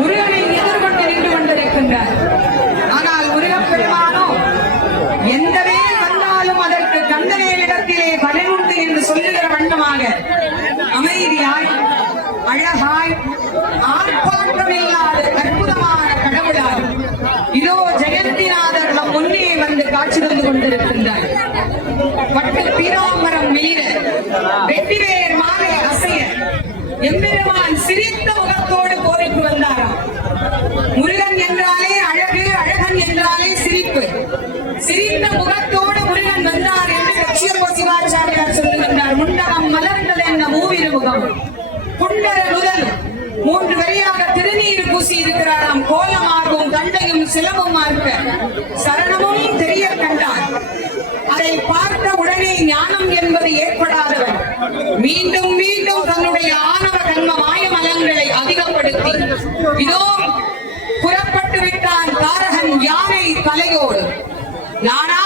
முருகனை எதிர்கொண்டு நின்று கொண்டிருக்கின்றார். ஆனால் முருகப்பெருமானோ எந்த வேல் வந்தாலும் அதற்கு கந்தவேலிடத்திலே பலனுண்டு என்று சொல்லுகிற வண்ணமாக அமைதியாய் அழகாய் ஆர்ப்பாட்டமில்லாத அற்புதமான கடவுளாய் இதோ ஜெயந்திநாதர் நம் முன்னே வந்து காட்சி தந்து கொண்டிருக்கின்றார். பட்டு பீராம்பரம் மீற வெற்றிவேர் மாலை அசைய எம்பெருமான் சிரித்த முகத்தோடு போருக்கு வந்தாராம். முருகன் என்றாலே அழகு, அழகன் என்றாலே சிரிப்பு. சிரித்த முகத்தோடு முருகன் வந்தார் என்று லட்சியப்போ சிவாச்சாரியார் சொல்லுகின்றார். முண்டகம் மலர்ந்தது என்ன மூவிரு முகம் குண்டர முதல் 3 வரியாக திருநீர் பூசி இருக்கிறாராம். கோலமாகவும் தண்டையும் சிலமும் மார்க்க சரணமும் தெரிய கண்டார். அதை பார்த்த உடனே ஞானம் என்பது ஏற்படாதவர் மீண்டும் மீண்டும் தன்னுடைய ஆணவ கர்ம மாயமலங்களை அதிகப்படுத்தி இதோ புறப்பட்டு விட்டான் தாரகன் யானை தலையோடு. நானா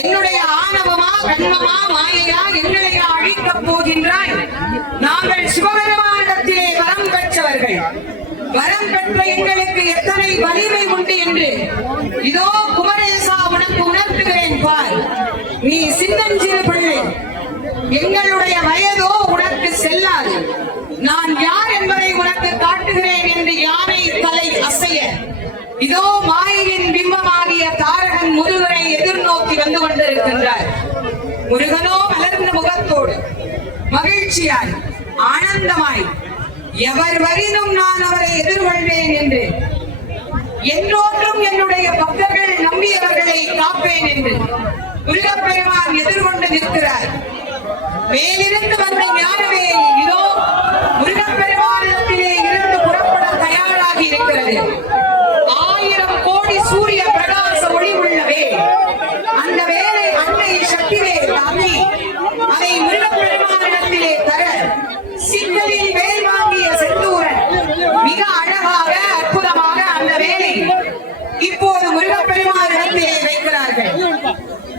என்னுடைய ஆணவமா கர்மமா மாயையா எங்களையா அழிக்கப் போகின்றாய்? நாங்கள் சிவபெருமானிடத்திலே வரம் பெற்றவர்கள். வரம் பெற்ற எங்களுக்கு எத்தனை வலிமை உண்டு என்று இதோ குமரேசா உனக்கு உணர்த்துகிறேன் பார். நீ சின்னஞ்சிறு பிள்ளை, எங்களுடைய வயதோ உனக்கு செல்லாது. நான் யார் என்பதை உனக்கு காட்டுகிறேன் என்று யானை தலை அசைய இதோ மாயையின் பிம்பமாகிய தாரகன் முருகனை எதிர்நோக்கி வந்து கொண்டிருக்கின்றார். முருகனோ மலர்ந்த முகத்தோடு மகிழ்ச்சியாய் ஆனந்தமாய் எவர் வரினும் நான் அவரை எதிர்கொள்வேன் என்று என்றோன்றும் என்னுடைய பக்தர்கள் நம்பியவர்களை காப்பேன் என்று முருகப்பெருமான் எதிர்கொண்டு நிற்கிறார். மேலிருந்து வந்த ஞானவேல் இதோ முருகப்பெருமானிடத்திலே இருந்து புறப்பட தயாராகி இருக்கிறது. 1000 கோடி சூரிய பிரகாச ஒளி உள்ளவே அந்த வேலை அன்னை சக்திவேல் தாங்கி அதை முருகப்பெருமானிடத்திலே தர சிக்கலில் வேல் வாங்கிய செந்தூரன் மிக அழகாக அற்புதமாக அந்த வேலை இப்போது முருகப்பெருமானிடத்திலே வைக்கிறார்கள்.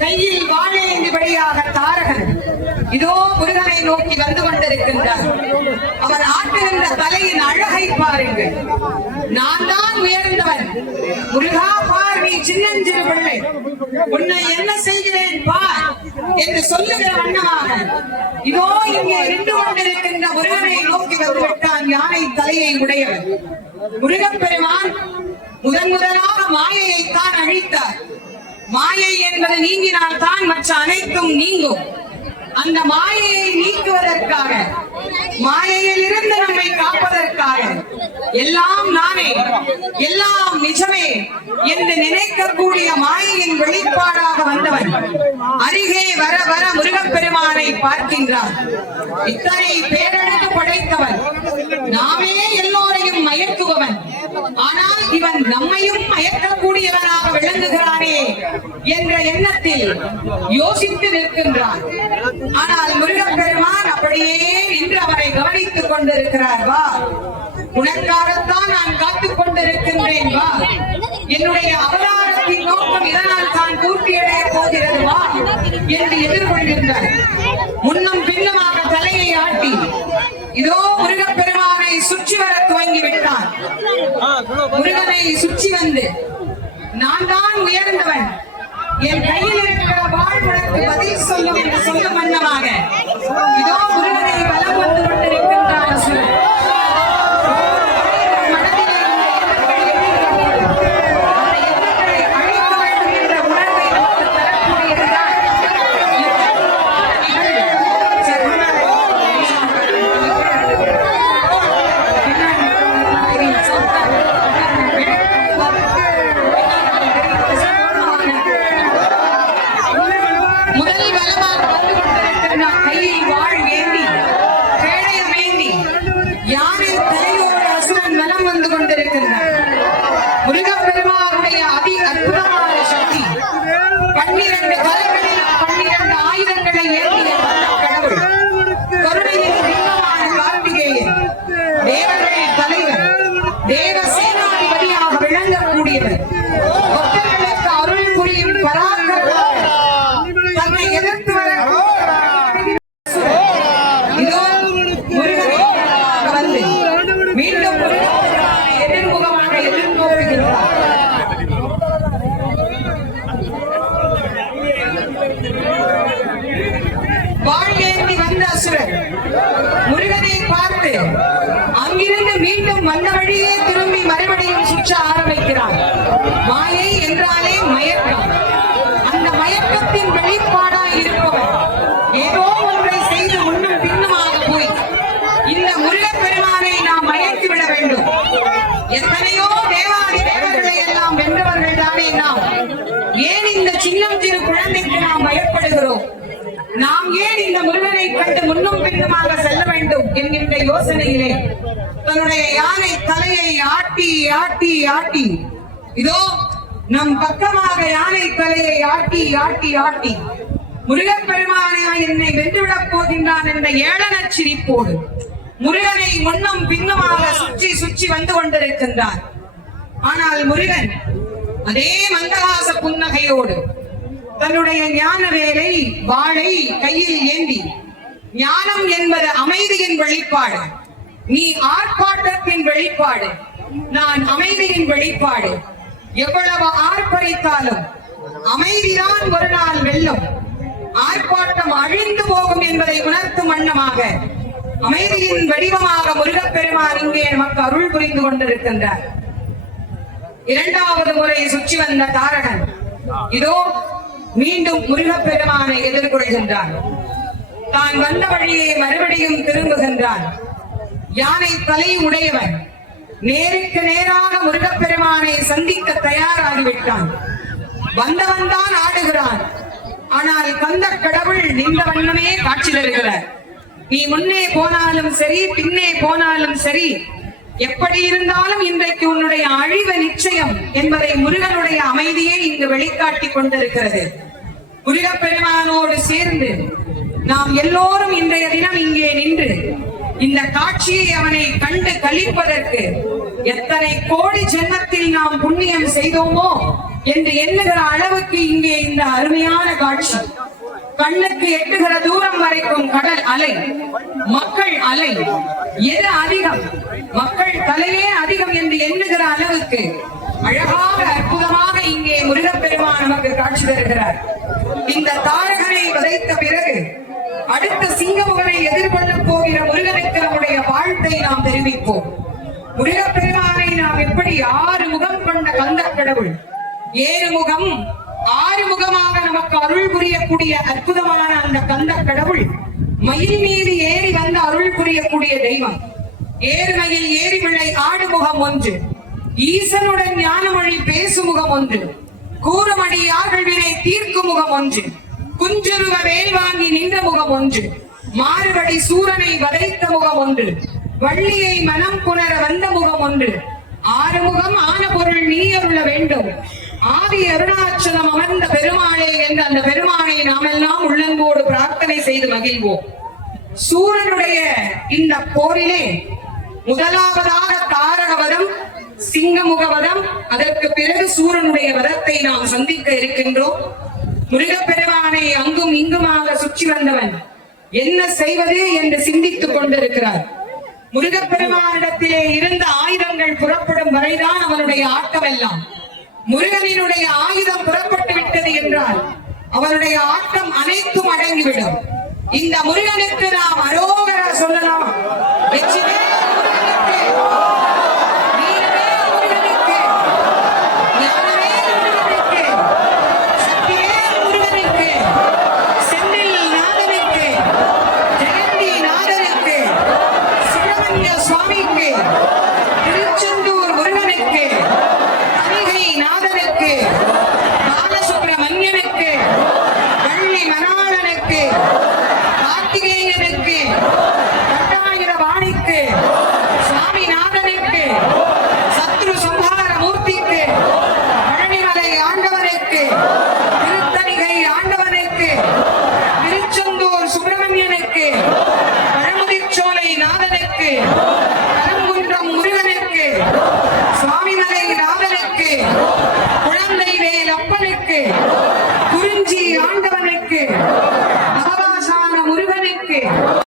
கையில் வாழேந்திபடியாக தாரகன் இதோ முருகனை நோக்கி வந்து கொண்டிருக்கின்றார். அவர் ஆட்டுகின்ற தலையின் அழகை பாருங்கள். நான் தான் உயர்ந்தவன், முருகா பார், நீ சின்னஞ்சிறு பிள்ளை, உன்னை என்ன செய்கிறேன் பார் என்று சொல்லுகிற வண்ணமாக இதோ இங்கே நின்று கொண்டிருக்கின்ற முருகனை நோக்கி வந்து விட்டான் யானை தலையை உடையவன். முருகப்பெருமான் முதலாக மாயையை தான் அழித்தார். மாயை என்பது நீங்கினால் தான் மற்ற அனைத்தும் நீங்கும். அந்த மாயையை நீக்குவதற்காக, மாயையில் இருந்து நம்மை காப்பதற்காக எல்லாம் நானே, எல்லாம் நிஜமே என்று நினைக்கக்கூடிய மாயையின் வெளிப்பாடாக வந்தவன் அருகே வர வர முருகப்பெருமானை பார்க்கின்றார். இத்தனை பேரழகு படைத்தவன், நாமே எல்லோரையும் மயக்குபவன், ஆனால் இவன் நம்மையும் மயக்கக்கூடியவனாக விளங்குகிறானே என்ற எண்ணத்தில் யோசித்து நிற்கின்றான். ஆனால் முருகப்பெருமான் அப்படியே இன்று அவரை கவனித்துக் கொண்டிருக்கிறார். வா, உனக்காகத்தான் நான் காத்துக் கொண்டிருக்கின்றேன். வா, என்னுடைய அவதாரத்தின் நோக்கம் இதனால் தான் பூர்த்தியடைய போகிறது. வா என்று எதிர்கொள்கின்றார். முன்னும் பின்னுமாக தலையை ஆட்டி இதோ முருகப்பெருமானை சுற்றி வர துவங்கி விட்டான். முருகனை சுற்றி வந்து நான் தான் உயர்ந்தவன், என் கையில் இருக்கிற வாழ் உனக்கு பதில் சொல்லும் என்று சொல்லும் வண்ணமாக இதோ முருகனை வலம் வந்து கொண்டிருக்கின்றார் அசுரன். முருகப்பெருமானுடைய அதி அற்புதமான சக்தி, 12 கலைகளில் 12 ஆயுதங்களை ஏந்திய கடவுள், கருணையின் பிம்பமான கார்த்திகேயன், தேவர்கள் தலைவர், தேவ சேனாதிபதியாக விளங்கக்கூடியவர், பக்தர்களுக்கு அருள் புரியும் பராக்கிரமம், தன்னை எதிர்த்து வர இதோ முருகனை வந்து மீண்டும் மீண்டும் வந்த வழியே திரும்பி மறுபடியும் சுற்ற ஆரம்பிக்கிறார். மாயை என்றாலே மயக்கம். அந்த மயக்கத்தின் வெளிப்பாடாய் இருப்பவர் ஏதோ ஒன்றை செய்து முன்னும் பின்னுமாக போய் இந்த முருகப்பெருமானை நாம் மயக்கிவிட வேண்டும். எத்தனையோ தேவாதி தேவர்களை எல்லாம் வென்றவர்கள் தானே நாம். ஏன் இந்த சின்னம் சிறு குழந்தைக்கு நாம் பயப்படுகிறோம்? நாம் ஏன் இந்த முருகனை கண்டு முன்னும் பின்னுமாக செல்ல வேண்டும் என்கின்ற யோசனையிலே தன்னுடைய யானை தலையை ஆட்டி ஆட்டி ஆட்டி இதோ நம் பக்கமாக யானை தலையை ஆட்டி ஆட்டி ஆட்டி முருகப்பெருமானை என்னை வென்றுவிடப் போகின்றான் என்ற ஏளனச் சிரிப்போடு முருகனை முன்னும் பின்னுமாக சுற்றி சுற்றி வந்து கொண்டிருக்கின்றார். ஆனால் முருகன் அதே மந்தகாச புன்னகையோடு தன்னுடைய ஞான வேலை வாளை கையில் ஏந்தி, ஞானம் என்பது அமைதியின் வெளிப்பாடு, நீ ஆர்ப்பாட்டத்தின் வெளிப்பாடு, நான் அமைதியின் வெளிப்பாடு. எவ்வளவு ஆர்ப்பரித்தாலும் அமைதிதான் ஒரு நாள் வெல்லும். ஆர்ப்பாட்டம் அழிந்து போகும் என்பதை உணர்த்தும் வண்ணமாக அமைதியின் வடிவமாக முருகப்பெருமான் இங்கே நமக்கு அருள் புரிந்து கொண்டிருக்கின்றார். இரண்டாவது முறை சுற்றி வந்த தாரகன் இதோ மீண்டும் முருகப்பெருமானை எதிர்கொள்கின்றான். தான் வந்த வழியே மறுபடியும் திரும்புகின்றான். யானை தலை உடையவன் நேருக்கு நேராக முருகப்பெருமானை சந்திக்க தயாராகிவிட்டான். வந்தவன் தான் ஆடுகிறான். ஆனால் கந்த கடவுள் நின்ற வண்ணமே காட்சி தருகிறார். நீ முன்னே போனாலும் சரி, பின்னே போனாலும் சரி, எப்படி இருந்தாலும் இன்றைக்கு உன்னுடைய அழிவு நிச்சயம் என்பதை முருகனுடைய அமைதியை இங்கு வெளிக்காட்டிக் கொண்டிருக்கிறது. முருகப்பெருமானோடு சேர்ந்து நாம் எல்லோரும் இன்றைய தினம் இங்கே நின்று இந்த காட்சியை அவனை கண்டு கழிப்பதற்கு எத்தனை கோடி ஜென்மத்தில் நாம் புண்ணியம் செய்தோமோ என்று எண்ணுகிற அளவுக்கு இங்கே இந்த அருமையான காட்சி. கண்ணுக்கு எட்டுகிற தூரம் வரைக்கும் கடல் அலை, மக்கள் அலை. எது அதிகம்? மக்கள் தலையே அதிகம் என்று எண்ணுகிற அளவுக்கு அழகாக அற்புதமாக இங்கே முருகப்பெருமான் நமக்கு காட்சி தருகிறார். இந்த தாரகனை வதைத்த பிறகு அடுத்த சிங்கமுகனை எதிர்கொள்ள போகிற முருகனுக்கு நம்முடைய வாழ்த்தை நாம் தெரிவிப்போம். முருகப்பெருமானை நாம் எப்படி 6 முகம் கொண்ட கந்த கடவுள், 7 முகம் 6 முகமாக நமக்கு அருள் புரியக்கூடிய அற்புதமான அந்த கந்த கடவுள் மயில் மீது ஏறி வந்து அருள் புரியக்கூடிய தெய்வம். ஏறுமையில் ஏறி விளை ஆடு முகம் ஒன்று, ஈசனுடன் ஞானமொழி பேசு முகம் ஒன்று, கூறுமடி யார்கள் வினை தீர்க்கும் முகம் ஒன்று, குஞ்சுருவ வேல் வாங்கி நின்ற முகம் ஒன்று, மாறுபடி சூரனை வதைத்த முகம் ஒன்று, வள்ளியை மனம் புணர வந்த முகம் ஒன்று. 6 முகம் ஆன பொருள் நீ அருள வேண்டும். ஆதி அருணாச்சலம் அமர்ந்த பெருமாளே என்று அந்த பெருமானை நாம் எல்லாம் உள்ளன்போடு பிரார்த்தனை செய்து மகிழ்வோம். சூரனுடைய இந்த போரிலே முதலாவதாக தாரக வதம், சிங்கமுக வதம், அதற்கு பிறகு சூரனுடைய வதத்தை நாம் சந்திக்க இருக்கின்றோம். முருகப்பெருமானை அங்கும் இங்குமாக சுற்றி வந்தவன் என்ன செய்வது என்று சிந்தித்துக் கொண்டிருக்கிறார். முருகப்பெருமானிடத்திலே இருந்த ஆயுதங்கள் புறப்படும் வரைதான் அவனுடைய ஆட்டம் எல்லாம். முருகனினுடைய ஆயுதம் புறப்பட்டு விட்டது என்றால் அவனுடைய ஆட்டம் அனைத்தும் அடங்கிவிடும். இந்த முருகனுக்கு நாம் அரோகரா சொல்லலாம். வெற்றிவேல் முருகனுக்கு, வீரவேல் முருகனுக்கு, ஞானவேல் முருகனுக்கு, சக்திவேல் முருகனுக்கு, செந்தில் நாதனுக்கு, ஜெயந்தி நாதனுக்கு, சுப்பிரமணிய சுவாமிக்கு, திருச்செந்தூர் முருகனுக்கு, தணிகை நாதனுக்கு, பாலசுப்பிரமணியனுக்கு, வள்ளி மணாளனுக்கு, கார்த்திகேயனுக்கு, பட்டாயிரவாணிக்கு, சுவாமிநாதனுக்கு, சத்ரு சம்ஹார மூர்த்திக்கு, பழனிமலை ஆண்டவனுக்கு, திருத்தணிகை ஆண்டவனுக்கு, திருச்செந்தூர் சுப்பிரமணியனுக்கு, பழமுதிர்ச்சோலை நாதனுக்கு,